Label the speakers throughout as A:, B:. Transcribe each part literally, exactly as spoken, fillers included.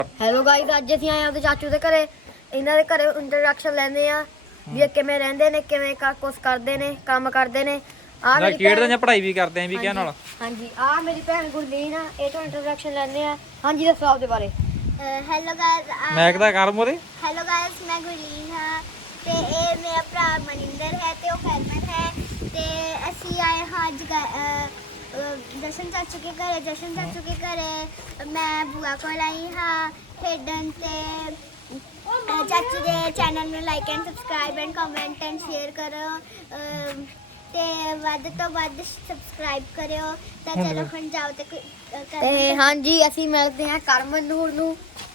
A: Hello guys, ਅੱਜ ਅਸੀਂ ਆਏ ਆਪਦੇ ਚਾਚੂ ਦੇ ਘਰੇ। ਇਹਨਾਂ ਦੇ ਘਰੇ ਇੰਟਰੋਡਕਸ਼ਨ ਲੈਂਦੇ ਆ ਵੀ ਇਹ ਕਿਵੇਂ ਰਹਿੰਦੇ ਨੇ, ਕਿਵੇਂ ਕੁਛ ਕਰਦੇ ਨੇ, ਕੰਮ ਕਰਦੇ ਨੇ। ਆ
B: ਮੇਰੀ ਖੇਡਦੇ ਜਾਂ ਪੜ੍ਹਾਈ ਵੀ ਕਰਦੇ ਆਂ ਵੀ ਕਿਹਾ ਨਾਲ।
A: ਹਾਂਜੀ, ਆ ਮੇਰੀ ਭੈਣ ਗੁਰਲੀਨ ਆ, ਇਹ ਤੋਂ ਇੰਟਰੋਡਕਸ਼ਨ ਲੈਂਦੇ ਆ। ਹਾਂਜੀ ਦੱਸੋ ਆਪਦੇ ਬਾਰੇ।
C: ਹੈਲੋ ਗਾਇਸ,
B: ਮੈਂ ਕਿਹਦਾ ਕਰ ਮੋਰੇ।
C: ਹੈਲੋ ਗਾਇਸ, ਮੈਂ ਗੁਰਲੀਨ ਹਾਂ ਤੇ ਇਹ ਮੇਰਾ ਭਰਾ ਮਨਿੰਦਰ ਹੈ ਤੇ ਉਹ ਫੈਲਮਨ ਹੈ ਤੇ ਅਸੀਂ ਆਏ ਹਾਂ ਅੱਜ ਜਸ਼ਨ ਚਾਚੂ ਕੇ ਘਰੇ। ਜਸ਼ਨ ਚਾਚੂ ਕੇ ਘਰੇ ਮੈਂ ਬੁਆ ਕੋਲ ਆਈ ਹਾਂ ਖੇਡਣ ਤੇ ਚਾਚੂ ਦੇ ਚੈਨਲ ਨੂੰ like and subscribe and comment and share ਕਰੋ ਤੇ ਵੱਧ ਤੋਂ ਵੱਧ ਸਬਸਕ੍ਰਾਈਬ ਕਰਿਓ। ਤਾਂ ਚਲੋ ਹੁਣ ਜਾਓ ਤੇ
A: ਤੇ ਹਾਂਜੀ ਅਸੀਂ ਮਿਲਦੇ ਹਾਂ ਕਰਮਨ ਨੂਰ ਨੂੰ।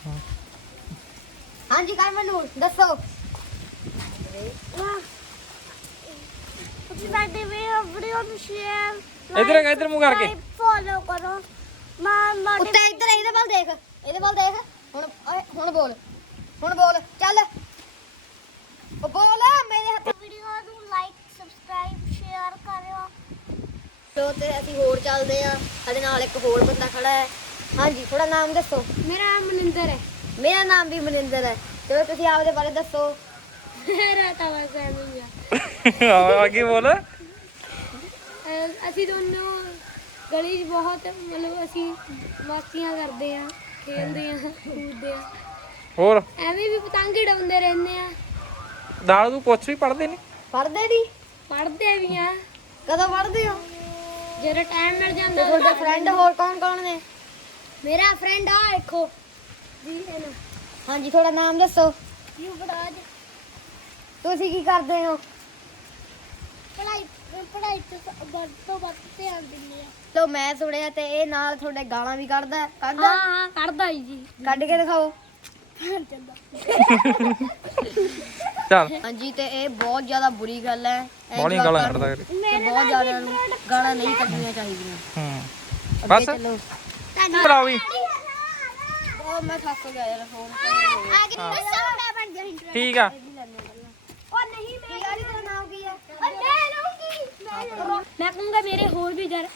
A: ਹਾਂਜੀ ਕਰਮਨ ਨੂਰ ਦੱਸੋ।
C: ਤੁਸੀਂ ਸਾਡੇ ਵੀਡੀਓ ਨੂੰ ਸ਼ੇਅਰ
B: ਇਧਰ ਇਧਰ ਮੂੰਹ ਕਰਕੇ
C: ਫੋਲੋ ਕਰੋ। ਮਾਂ
A: ਉੱਤੇ ਇੱਧਰ ਇਹਦੇ ਵੱਲ ਦੇਖ, ਇਹਦੇ ਵੱਲ ਦੇਖ। ਹੁਣ ਓਏ ਹੁਣ ਬੋਲ, ਹੁਣ ਬੋਲ ਚੱਲ। ਉਹ ਬੋਲ ਮੇਰੇ ਹੱਥ।
C: ਵੀਡੀਓ ਨੂੰ ਲਾਈਕ ਸਬਸਕ੍ਰਾਈਬ ਸ਼ੇਅਰ ਕਰਿਓ।
A: ਸੋ ਤੇ ਅਸੀਂ ਹੋਰ ਚੱਲਦੇ ਆ। ਸਾਡੇ ਨਾਲ ਇੱਕ ਹੋਰ ਬੰਦਾ ਖੜਾ ਹੈ। ਹਾਂਜੀ ਥੋੜਾ ਨਾਮ ਦੱਸੋ।
C: ਮੇਰਾ ਨਾਮ ਮਨਿੰਦਰ ਹੈ।
A: ਮੇਰਾ ਨਾਮ ਵੀ ਮਨਿੰਦਰ ਹੈ। ਚਲੋ ਤੁਸੀਂ ਆਪਦੇ ਬਾਰੇ ਦੱਸੋ।
C: ਮੇਰਾ ਤਾਂ ਵੈਸੇ ਨਹੀਂ
B: ਆ ਅੱਗੇ ਬੋਲ।
C: ਅਸੀਂ ਦੋਨੋਂ ਗਲੀ 'ਚ ਬਹੁਤ ਮਤਲਬ ਅਸੀਂ ਮਸਤੀਆਂ ਕਰਦੇ ਆ, ਖੇਡਦੇ ਆ, ਕੂਦਦੇ ਆ,
B: ਹੋਰ
C: ਐਵੇਂ ਵੀ ਪਤੰਗ ਉਡਾਉਂਦੇ ਰਹਿੰਦੇ ਆ।
B: ਨਾਲ ਤੂੰ ਕੁਛ ਵੀ ਪੜ੍ਹਦੇ ਨਹੀਂ।
A: ਪੜ੍ਹਦੇ ਨਹੀਂ?
C: ਪੜ੍ਹਦੇ ਵੀ ਆ
A: ਕਦੋਂ ਪੜ੍ਹਦੇ ਹੋ?
C: ਜਦੋਂ ਟਾਈਮ ਮਿਲ
A: ਤੇ
C: ਜਾਂਦਾ।
A: ਤੁਹਾਡੇ ਫਰੈਂਡ ਹੋਰ ਕੌਣ ਕੌਣ ਨੇ?
C: ਮੇਰਾ ਫਰੈਂਡ ਆ ਦੇਖੋ ਜੀ ਹੈ ਨਾ,
A: ਹਾਂਜੀ ਥੋੜਾ ਨਾਮ ਦੱਸੋ।
C: ਯੁਵਰਾਜ।
A: ਤੁਸੀਂ ਕੀ ਕਰਦੇ ਹੋ?
C: ਪੜ੍ਹਾਈ ਪੜ੍ਹਾਈ ਤੇ ਵੱਧ ਤੋਂ ਵੱਧ ਧਿਆਨ ਦਿੰਦੇ ਆ।
A: ਲੋ ਮੈਂ ਸੁਣਿਆ ਤੇ ਇਹ ਨਾਲ ਤੁਹਾਡੇ ਗਾਲਾਂ ਵੀ ਕੱਢਦਾ ਹੈ। ਕੱਢਦਾ?
C: ਹਾਂ ਹਾਂ ਕੱਢਦਾ ਜੀ।
A: ਕੱਢ ਕੇ ਦਿਖਾਓ।
B: ਚੱਲ
A: ਹਾਂਜੀ ਤੇ ਇਹ ਬਹੁਤ ਜ਼ਿਆਦਾ ਬੁਰੀ ਗੱਲ ਹੈ। ਇਹ
B: ਬੋਲੀਆਂ ਗਾਲਾਂ
A: ਜਵਾਕਾਂ
B: ਕੱਢਦਾ
A: ਨੂੰ
B: ਕਰੇ।
A: ਤੇ ਬਹੁਤ ਜ਼ਿਆਦਾ ਨੂੰ ਗਾਲਾਂ ਨਹੀਂ ਕੱਢਣੀਆਂ ਚਾਹੀਦੀਆਂ।
B: ਹੂੰ
A: ਅੱਗੇ
B: ਬਸ
A: ਚੱਲੋ।
B: ਬੁਲਾਓ ਵੀ।
A: ਉਹ ਮੈਂ ਥੱਕ ਗਿਆ ਯਾਰ ਫੋਨ
C: ਆ ਕੇ ਦੱਸੋ ਮੈਂ ਬਣ ਜਾ ਇੰਟਰੋ।
B: ਠੀਕ ਆ।
C: ਉਹ ਨਹੀਂ ਮੈਂ
A: ਯਾਰ ਇਹਦਾ ਨਾਮ ਕੀ ਹੈ?
C: ਮੈਂ ਲਊਂਗੀ। ਮੈਂ ਕਹੂੰਗਾ ਮੇਰੇ ਹੋਰ ਵੀ ਜਰ